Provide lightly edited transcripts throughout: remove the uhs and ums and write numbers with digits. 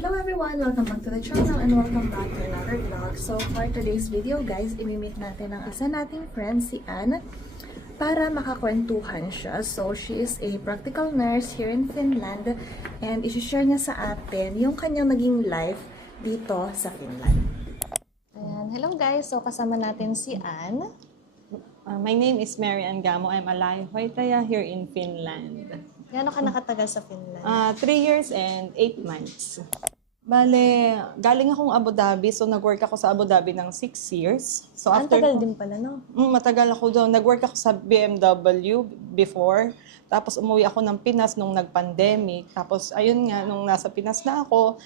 Hello everyone! Welcome back to the channel and welcome back to another vlog. So for today's video guys, imimit natin ang isa nating friend si Anne para makakwentuhan siya. So she is a practical nurse here in Finland and isi-share niya sa atin yung kanyang naging life dito sa Finland. Ayan. Hello guys! So kasama natin si Anne. My name is Mary Ann Gamo. I'm a Laihoitajä here in Finland. Gaano ka nakatagal sa Finland? 3 years and 8 months. Bale, galing akong Abu Dhabi, so nag-work ako sa Abu Dhabi ng 6 years. So Ang tagal din pala, no? Matagal ako doon. Nag-work ako sa BMW before. Tapos umuwi ako ng Pinas nung nag-pandemic. Tapos ayun nga, nung nasa Pinas na ako,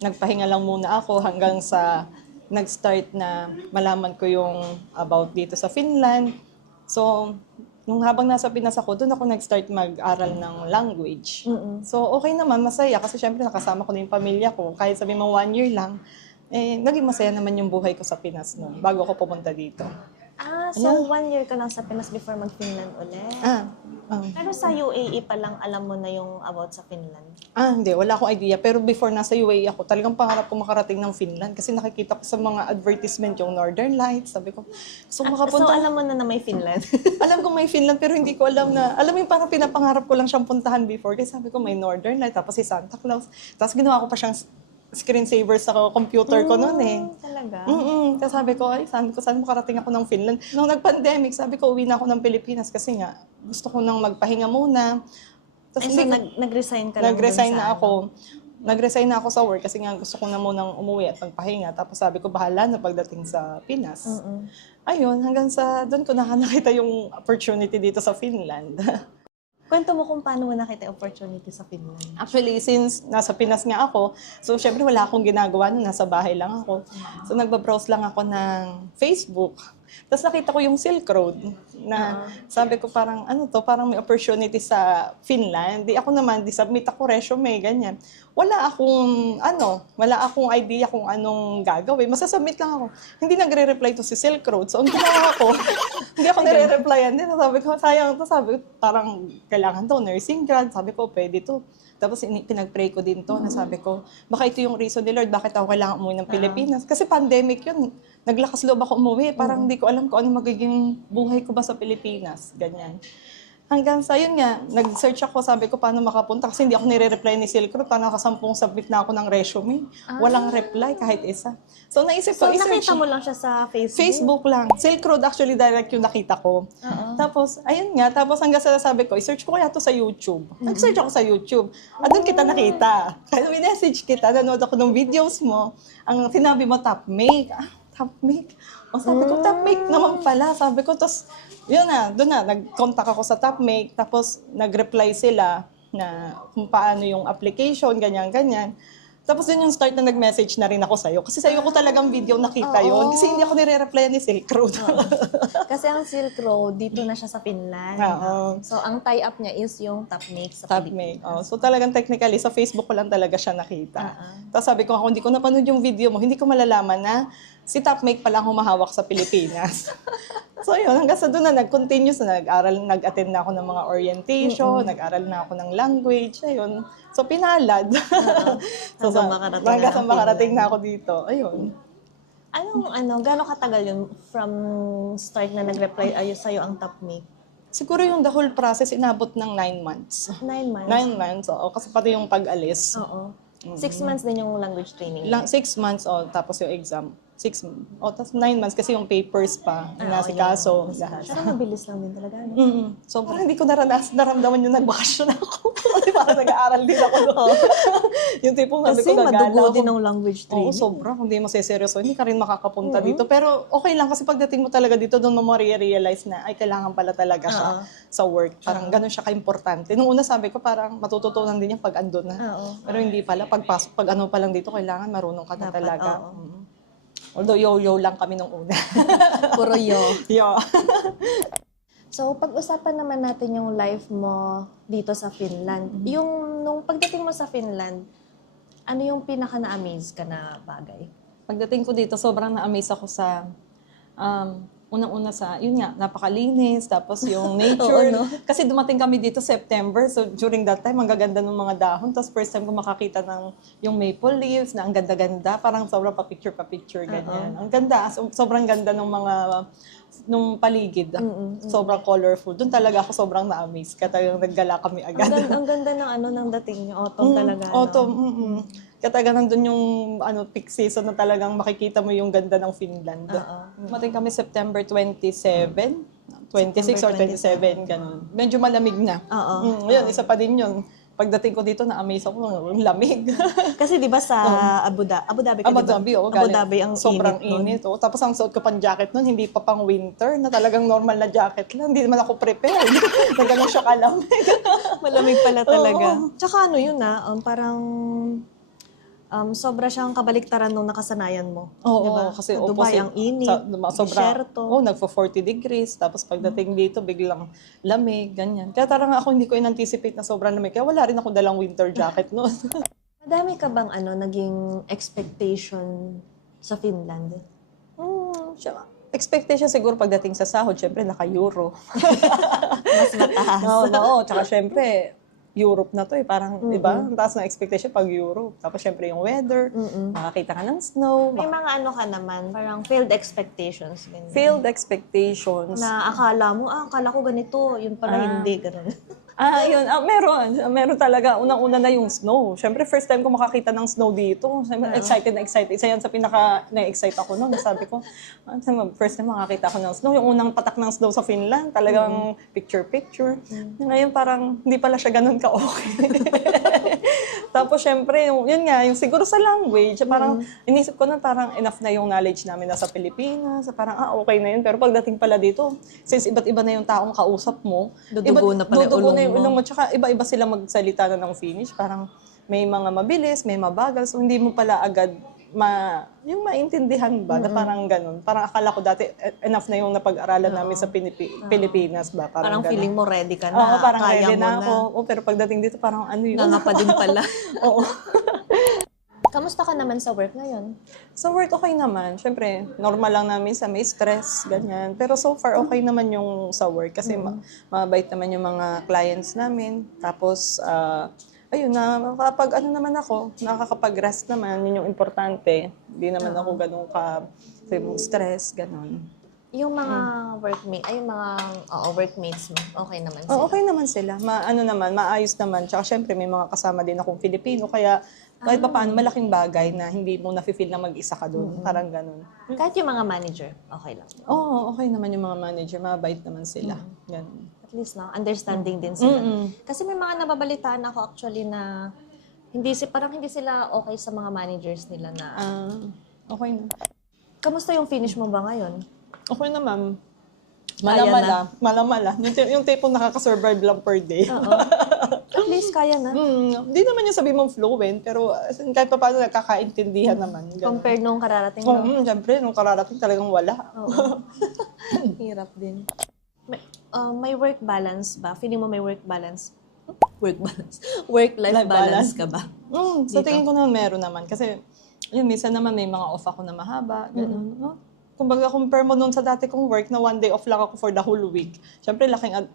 nagpahinga lang muna ako hanggang sa nag-start na malaman ko yung about dito sa Finland. So, nung habang nasa Pinas ako, doon ako nag-start mag-aral ng language. So, okay naman, masaya. Kasi syempre nakasama ko na yung pamilya ko. Kahit sabi mo 1 year lang, naging masaya naman yung buhay ko sa Pinas noon, bago ako pumunta dito. So 1 year ka lang sa Pinas before mag-Finland ulit? Pero sa UAE pa lang alam mo na yung about sa Finland? Hindi. Wala akong idea. Pero before nasa UAE ako, talagang pangarap ko makarating ng Finland. Kasi nakikita ko sa mga advertisement yung Northern Lights. Sabi ko, gusto ko makapunta. So alam mo na may Finland? Alam ko may Finland, pero hindi ko alam na, alam mo yung parang pinapangarap ko lang siyang puntahan before. Kasi sabi ko may Northern Lights, tapos si Santa Claus. Tapos ginawa ko pa siyang screensaver sa computer ko noon eh. Talaga? Kasi sabi ko, saan makarating ako ng Finland? Nung nag-pandemic, sabi ko, uwi na ako ng Pilipinas kasi nga, gusto ko nang magpahinga muna. Tapos nag-resign ka lang Nag-resign na ako. Nag-resign na ako sa work kasi nga gusto ko na munang umuwi at magpahinga. Tapos sabi ko, bahala na pagdating sa Pinas. Ayun, hanggang sa doon ko nakita yung opportunity dito sa Finland. Kwento mo kung paano mo nakita yung opportunity sa Finland. Actually, since nasa Pinas nga ako, so syempre wala akong ginagawa nung nasa bahay lang ako. So nagbabrowse lang ako ng Facebook. Tapos nakita ko yung Silk Road na sabi ko parang parang may opportunity sa Finland. Di ako naman, submit ako resume, ganyan. Wala akong idea kung anong gagawin. Masasubmit lang ako. Hindi nagre-reply to si Silk Road. So ang ginawa ko, hindi ako nire-replyan din. Sabi ko, sayang to. Sabi ko, parang kailangan to, nursing grad. Sabi ko, pwede to. Tapos pinag-pray ko din to na sabi ko, baka ito yung reason ni Lord, bakit ako kailangan umuwi ng Pilipinas? Kasi pandemic yun. Naglakas loob ako umuwi. Parang hindi ko alam kung ano magiging buhay ko ba sa Pilipinas. Ganyan. Hanggang sa yun nga, nag-search ako, sabi ko paano makapunta kasi hindi ako nire-reply ni Silk Road. Parang nakasampung submit na ako ng resume. Walang reply kahit isa. So naisip ko, nakita mo lang siya sa Facebook? Facebook lang. Silk Road actually direct yung nakita ko. Tapos, ayun nga. Tapos hanggang sa sabi ko, i-search ko kaya to sa YouTube. Nag-search ako sa YouTube. At doon kita nakita. Kaya message kita, nanood ako ng videos mo. Ang sinabi mo, top make. Top make. O sabi ko, top make naman pala. Sabi ko, tapos, yun na, doon na, nag-contact ako sa top make. Tapos, nag-reply sila na kung paano yung application, ganyan-ganyan. Tapos yun yung start na nag-message na rin ako sa'yo. Kasi sa'yo ko talagang video nakita yun. Kasi hindi ako nire-reply ni Silk Road. Kasi ang Silk Road, dito na siya sa Finland. So, ang tie-up niya is yung Top Make sa Pilipinas. So, talagang technically, sa Facebook ko lang talaga siya nakita. Tapos sabi ko, kung hindi ko napanood yung video mo, hindi ko malalaman na si Top Make palang humahawak sa Pilipinas. So, yun, hanggang sa doon na nag-continuous na nag-attend na ako ng mga orientation, nag-aral na ako ng language, ayun. So, pinalad. Hanggang sa makarating na ako dito. Ayun. Gano'ng katagal yun from start na nag-reply sa'yo ang Top Make? Siguro yung the whole process, inabot ng 9 months. 9 months? 9 months, oo. Kasi pati yung pag-alis. Oo. 6 months din yung language training? 6 months, tapos yung exam. 6 months. Tapos 9 months kasi yung papers pa, inasikaso, lahat. Pero mabilis lang din talaga, no? So, parang hindi ko naramdaman yung nagbakasyon ako. Kasi parang nag-aaral din ako doon. Yung tipong sabi ko, kasi madugo din ng language training. Oo, sobra. Kung di mo seryoso, hindi ka rin makakapunta dito. Pero okay lang kasi pagdating mo talaga dito, doon mo ma-realize na, ay, kailangan pala talaga siya sa work. Parang ganun siya ka-importante. Nung una sabi ko, parang matututunan din yung pag andun na. Pero hindi pala. Pagpasok, pag ano pa lang dito, kailangan marunong ka na talaga. Although yo-yo lang kami nung una. Puro yo. Yo. So, pag-usapan naman natin yung life mo dito sa Finland. Nung pagdating mo sa Finland, ano yung pinaka na-amaze ka na bagay? Pagdating ko dito, sobrang na-amaze ako sa unang-una yun nga, napakalinis, tapos yung nature. Oo, no? Kasi dumating kami dito September, so during that time, ang gaganda ng mga dahon. Tapos first time ko makakita ng yung maple leaves na ang ganda-ganda, parang sobrang pa-picture, ganyan. Ang ganda, sobrang ganda ng mga nung paligid. Sobrang colorful. Doon talaga ako sobrang na-amaze. Kaya talagang naggala kami agad. Ang ganda ng ng dating niyo. Autumn talaga. Autumn, Kaya talaga nandun yung peak season na talagang makikita mo yung ganda ng Finland. Dumating kami September 27, 26 or 27, ganun. Medyo malamig na. Yun, isa pa din yun. Pagdating ko dito, na-amaze ako ng lamig. Kasi di ba sa Abu Dhabi ka, Abu di ba? Dhabi, Abu Dhabi ang sobrang init. init. Tapos ang suot ko pang jacket nun, hindi pa pang winter, na talagang normal na jacket lang. Hindi naman ako prepared. Nagano'n siya kalamig. Malamig pala talaga. Oo. Tsaka yun parang sobra siyang kabaliktaran nung nakasanayan mo. Oo, diba? kasi Sa Dubai, opposite. ang init, disyerto. Nagfo 40 degrees, tapos pagdating dito, biglang lamig, ganyan. Kaya tarang ako hindi ko in-anticipate na sobrang lamig. Kaya wala rin ako dalang winter jacket noon. Madami ka bang naging expectation sa Finland? Expectation siguro pagdating sa sahod, syempre naka-euro. Mas mataas. Oo, tsaka syempre, Europe na to parang, di ba? Ang taas na expectation pag Europe. Tapos syempre yung weather, makakita ka ng snow. May mga ka naman, parang failed expectations. Ganyan. Failed expectations. Na akala ko ganito, yun pala hindi, ganun. Yun. Meron talaga. Unang-una na yung snow. Siyempre, first time ko makakita ng snow dito. Siyempre, excited na excited. Isa yan sa na-excite ako noon. Sabi ko, first time makakita ko ng snow. Yung unang patak ng snow sa Finland, talagang picture-picture. Ngayon, parang hindi pala siya ganun ka-okay. Tapos, siyempre, yun nga, yung siguro sa language, parang inisip ko na parang enough na yung knowledge namin nasa Pilipinas. Parang, okay na yun. Pero pagdating pala dito, since iba't iba na yung taong kausap mo, Dudugo na pala yung ulong mo. Tsaka iba-iba sila magsalita na ng Finnish. Parang may mga mabilis, may mabagal. So, hindi mo pala agad yung maintindihan ba? Na parang ganun. Parang akala ko dati, enough na yung napag-aralan namin sa Pilipinas ba? Parang ganun. feeling mo ready ka na, Oo, parang kaya ready mo na ako. Pero pagdating dito, parang ano yun? Nga pa din pala. Oo. Kamusta ka naman sa work ngayon? Sa work, okay naman. Siyempre, normal lang namin sa may stress, ganyan. Pero so far, okay naman yung sa work. Kasi mabait naman yung mga clients namin. Tapos, ayun na, kapag naman ako, nakakapag-rest naman, yun yung importante. Hindi naman ako ganun stress, ganun. Yung mga workmates mo, okay naman sila? Okay naman sila. Maayos naman. Tsaka syempre, may mga kasama din akong Filipino. Kaya kahit pa paano, malaking bagay na hindi mo na-feel na mag-isa ka doon. Parang ganun. Kahit yung mga manager, okay lang. Oo, okay naman yung mga manager. Mabait naman sila. Ganun. At least, understanding din sila. Kasi may mga nababalitaan ako actually na parang hindi sila okay sa mga managers nila na... Okay na. Kamusta yung finish mo ba ngayon? Okay naman. Kaya Mala-mala. Yung tipong nakaka-survive lang per day. At least kaya na. Hindi naman yung sabi mong fluent, pero kahit pa paano nakakaintindihan naman. Ganun. Compared nung kararating mo. Siyempre, nung kararating talagang wala. Hirap din. May work balance ba? Feeling mo may work balance? Work-life balance ka ba? So tingin ko naman meron naman. Kasi, yun, minsan naman may mga off ako na mahaba. Ganun. No? Kumbaga, compare mo nun sa dati kong work na 1 day off lang ako for the whole week. Siyempre, laking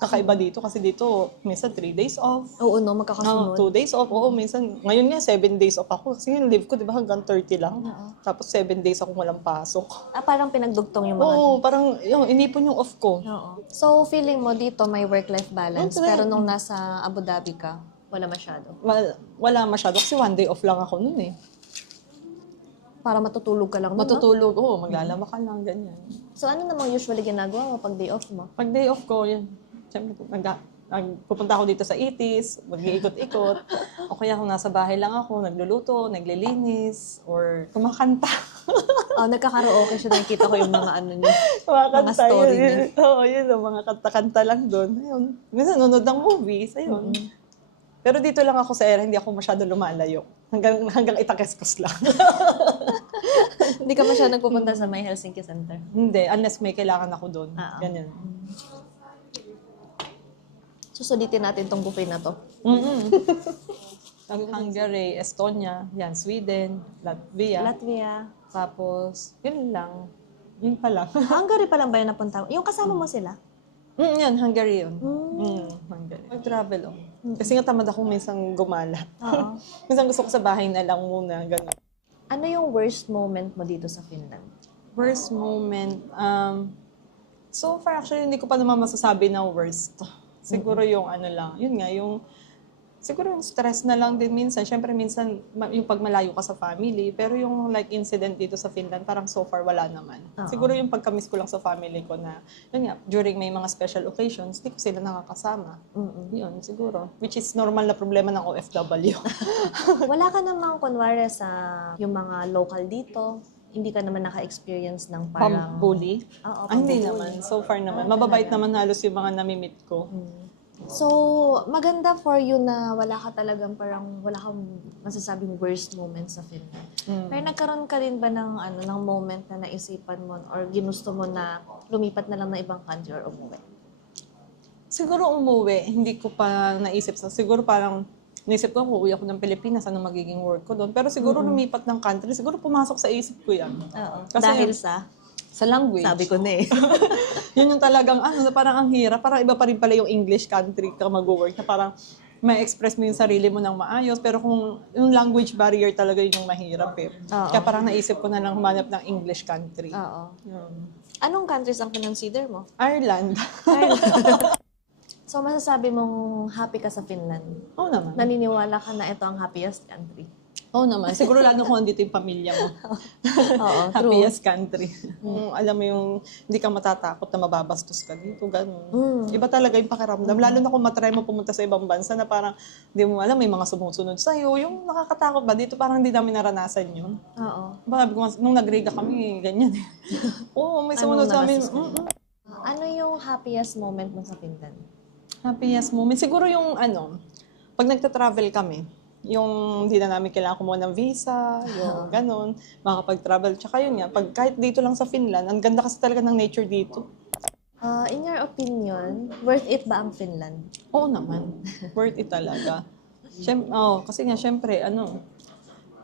kakaiba dito kasi dito, minsan 3 days off. Oo, magkakasunod. 2 days off. Oo, minsan, ngayon nga 7 days off ako. Kasi yung leave ko, di ba, hanggang 30 lang. Tapos 7 days ako walang pasok. Parang pinagdugtong yung mga... Oo, parang inipon yung off ko. Oo. So, feeling mo dito may work-life balance, pero nung nasa Abu Dhabi ka, wala masyado? Wala masyado kasi 1 day off lang ako nun eh. Para matutulog ka lang. Matutulog, maglalaba ka lang, ganyan. So, ano namang usually ginagawa mo pag day off mo? Pag day off ko, yan. Siyempre, pupunta ako dito sa itis, mag-iikot-ikot. O kaya kung nasa bahay lang ako, nagluluto, naglilinis, or kumakanta. Nagkakaraoke siya. Nakikita ko yung mga niya. Mga story niya. Oo, yun, mga kanta-kanta lang doon. Ayun. Minsan, nunod ng movies, ayun. Pero dito lang ako sa era, hindi ako masyado lumalayo. Hanggang Itakeskos lang. Hindi ka masyado nagpupunta sa may Helsinki Center? Hindi, unless may kailangan ako doon. Ganyan. Susulitin natin tong buffet na to. Hungary, Estonia, yan, Sweden, Latvia. Latvia. Tapos, yun lang. Yun pa lang. Hungary pa lang ba yung napunta mo? Yung kasama mo sila? Yan, Hungary yun. Hungary. Mag-travel, oh. Kasi nga tamad ako minsan gumala. Oo. Minsan gusto ko sa bahay na lang muna, gano'n. Ano yung worst moment mo dito sa Finland? Worst moment, so far actually hindi ko pa naman masasabi na worst. Siguro yung ano lang, yun nga, siguro yung stress na lang din minsan. Siyempre minsan yung pag malayo ka sa family, pero yung like incident dito sa Finland, parang so far wala naman. Siguro yung pagka-miss ko lang sa family ko na, yun nga, during may mga special occasions, hindi ko sila nakakasama. Yun, siguro. Which is normal na problema ng OFW. Wala ka namang kunwari sa yung mga local dito, hindi ka naman naka-experience ng parang... Pambully? Oo, Hindi pambubully. naman. So far naman. Mababait naman halos yung mga nami-meet ko. So, maganda for you na wala ka talagang parang, wala kang masasabing worst moment sa Finland. Pero nagkaroon ka rin ba ng moment na naisipan mo or ginusto mo na lumipat na lang ng ibang country or umuwi? Siguro umuwi, hindi ko pa naisip. Siguro parang naisip ko, uuwi ako ng Pilipinas, ano magiging work ko doon. Pero siguro lumipat ng country, siguro pumasok sa isip ko yan. Oo. Kasi Dahil sa, language. sabi ko na eh. Yun yung talagang, parang ang hirap. Parang iba pa rin pala yung English country ka mag-work na parang may express mo yung sarili mo ng maayos. Pero kung yung language barrier talaga yun yung mahirap eh. Oo. Kaya parang naisip ko na lang humanap ng English country. Oo. Yun. Anong countries ang consider mo? Ireland. So, masasabi mong happy ka sa Finland? Oo naman. Naniniwala ka na ito ang happiest country? Oo naman. Siguro lalo kung andito yung pamilya mo. Oo, true. Happiest country. Alam mo yung hindi ka matatakot na mababastos ka dito, ganun. Iba talaga yung pakiramdam. Lalo na kung matry mo pumunta sa ibang bansa na parang hindi mo alam, may mga sumusunod sa'yo. Yung nakakatakot ba? Dito parang hindi namin naranasan yun. Oo. Sabi ko, nung nag-grade kami, ganyan eh. Oo, may sumunod sa amin. Ano yung happiest moment mo sa Finland? Happiest moment. Siguro yung pag nagta-travel kami, yung hindi na namin kailangan kumuha ng visa, yung ganun, makapag-travel. Tsaka yun nga, kahit dito lang sa Finland, ang ganda kasi talaga ng nature dito. In your opinion, worth it ba ang Finland? Oo naman. Worth it talaga. Kasi nga, syempre,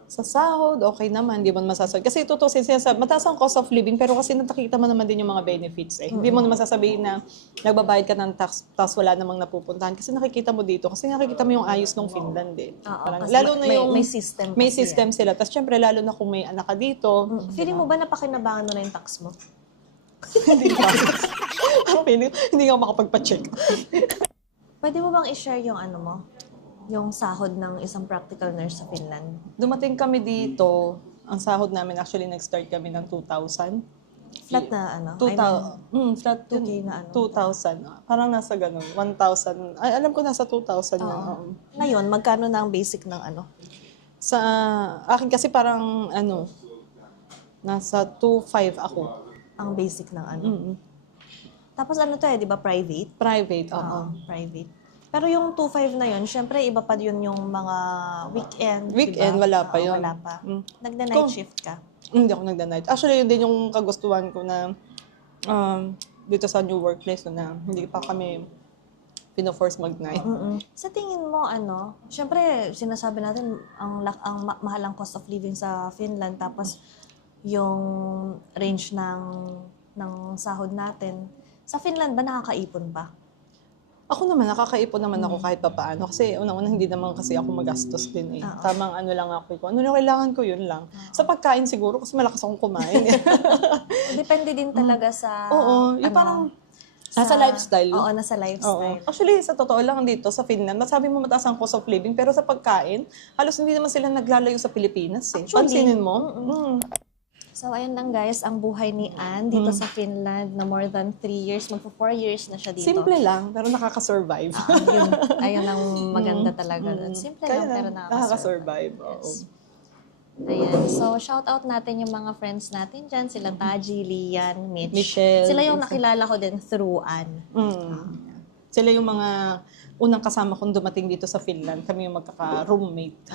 sa sahod, okay naman, hindi mo masasabi. Kasi totoo sinasabi, mataas ang cost of living, pero kasi nakikita mo naman din yung mga benefits eh. Hindi mo naman sasabihin na nagbabayad ka ng tax, tapos wala namang napupuntahan. Kasi nakikita mo dito, kasi nakikita mo yung ayos ng Finland eh. Kasi Lalo na yung may system may kasi system sila. Tapos syempre, lalo na kung may anak ka dito. Feeling mo ba napakinabangan mo na yung tax mo? Hindi ka. Hindi ka makapagpa-check. Pwede mo bang i-share yung yung sahod ng isang practical nurse sa Finland? Dumating kami dito, ang sahod namin, actually nag-start kami ng 2,000. Flat na 2,000. Flat 2K yun. na 2,000. Parang nasa ganun. 1,000. Ay, alam ko nasa 2,000 yun. Ngayon, magkano na ang basic ng Sa akin kasi parang nasa 2,500 ako. ang basic ng Tapos di ba private? Private, oo. Oo, private. Pero yung 2.5 na yun, syempre iba pa yun yung mga weekend. Weekend, diba? wala pa Oo, yun. Wala pa. Mm. Nagda-night Kung- shift ka. Hindi ako nagda-night. Actually, yun din yung kagustuhan ko na dito sa new workplace na hindi pa kami pino-force mag-night. Sa tingin mo, syempre, sinasabi natin, ang mahal ang cost of living sa Finland, tapos yung range ng sahod natin. Sa Finland ba nakakaipon pa? Ako naman, nakakaipon naman ako kahit pa paano. Kasi unang-una, hindi naman kasi ako magastos din eh. Tamang lang ako. Kung ano yung kailangan ko, yun lang. Sa pagkain siguro, kasi malakas akong kumain. Depende din talaga sa... Oo, yung parang nasa lifestyle. Oo, nasa Oo. lifestyle. Actually, sa totoo lang dito sa Finland, masabi mo mataas ang cost of living, pero sa pagkain, halos hindi naman sila naglalayo sa Pilipinas eh. Actually, Pansinin mo? So, ayun lang guys, ang buhay ni Anne dito sa Finland na more than 3 years, magpo 4 years na siya dito. Simple lang, pero nakaka-survive. Ayun ang maganda talaga. Simple lang, pero nakaka-survive. Oo. Ayan. So, shout out natin yung mga friends natin dyan. Sila Taji, Lian, Mitch. Michelle. Sila yung nakilala ko din through Anne. Sila yung mga unang kasama kong dumating dito sa Finland. Kami yung magkaka-roommate.